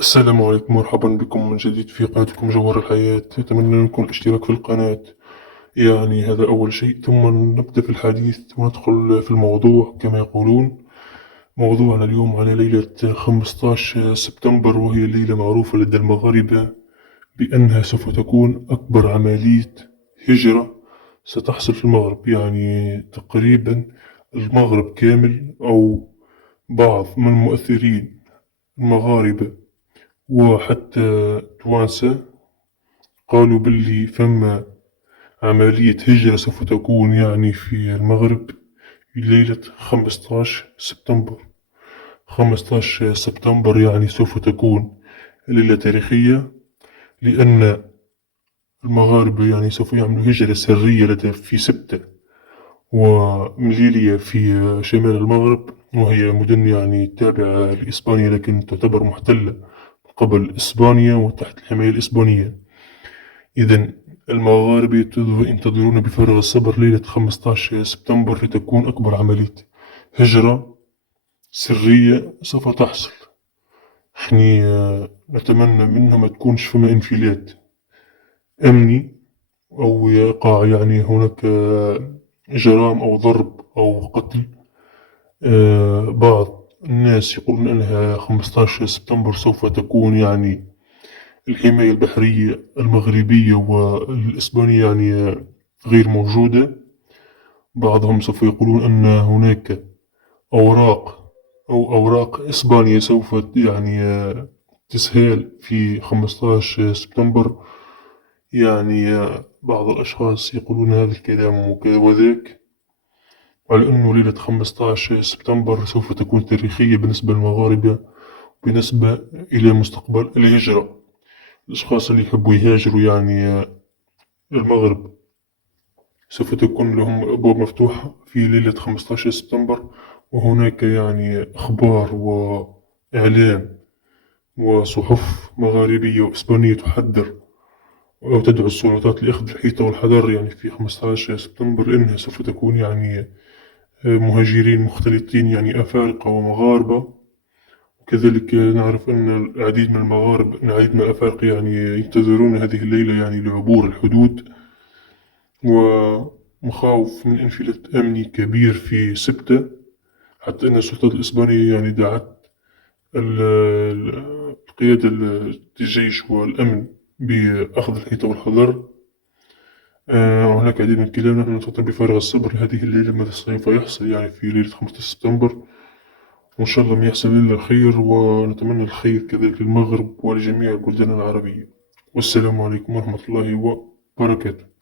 السلام عليكم، مرحبا بكم من جديد في قناتكم جوهر الحياة. أتمنى منكم الاشتراك في القناة، يعني هذا أول شيء، ثم نبدأ في الحديث وندخل في الموضوع كما يقولون. موضوعنا اليوم على ليلة 15 سبتمبر، وهي ليلة معروفة لدى المغاربة بأنها سوف تكون أكبر عملية هجرة ستحصل في المغرب. يعني تقريبا المغرب كامل أو بعض من المؤثرين المغاربة وحتى توانسة قالوا باللي فما عملية هجرة سوف تكون يعني في المغرب في ليلة 15 سبتمبر. 15 سبتمبر يعني سوف تكون ليلة تاريخية، لأن المغاربة يعني سوف يعملوا هجرة سرية لدى في سبتة ومليلية في شمال المغرب، وهي مدن يعني تابعة لإسبانيا لكن تعتبر محتلة قبل إسبانيا وتحت الحماية الإسبانية. إذا المغاربة ينتظرون بفارغ الصبر ليلة 15 سبتمبر لتكون أكبر عملية هجرة سرية سوف تحصل. يعني نتمنى منها ما تكونش فما انفلات أمني أو يقع يعني هناك إجرام أو ضرب أو قتل. بعض الناس يقولون أنها 15 سبتمبر سوف تكون يعني الحماية البحرية المغربية والإسبانية يعني غير موجودة. بعضهم سوف يقولون أن هناك أوراق أوراق إسبانيا سوف يعني تسهال في 15 سبتمبر. يعني بعض الأشخاص يقولون هذا الكلام وكذا وذاك، على أنه ليلة 15 سبتمبر سوف تكون تاريخية بالنسبة للمغاربة، بالنسبة إلى مستقبل الهجرة. الأشخاص اللي يحبوا يهاجروا يعني المغرب سوف تكون لهم أبواب مفتوحة في ليلة 15 سبتمبر. وهناك يعني أخبار وإعلام وصحف مغاربية وإسبانية تحذر وتدعو السلطات لأخذ الحيطة والحذر يعني في 15 سبتمبر، لأنها سوف تكون يعني مهاجرين مختلطين يعني أفارقة ومغاربة. وكذلك نعرف أن العديد من الأفارقة يعني ينتظرون هذه الليلة يعني لعبور الحدود، ومخاوف من انفلات أمني كبير في سبتة، حتى أن السلطات الإسبانية يعني دعت القيادة الجيش والأمن بأخذ الحيطة والحذر. هناك العديد من الكلام، نحن ننتظر بفارغ الصبر هذه الليلة ماذا سوف يحصل يعني في ليلة 15 سبتمبر. وإن شاء الله ما يحصل إلا الخير، ونتمنى الخير كذلك للمغرب ولجميع البلدان العربية. والسلام عليكم ورحمة الله وبركاته.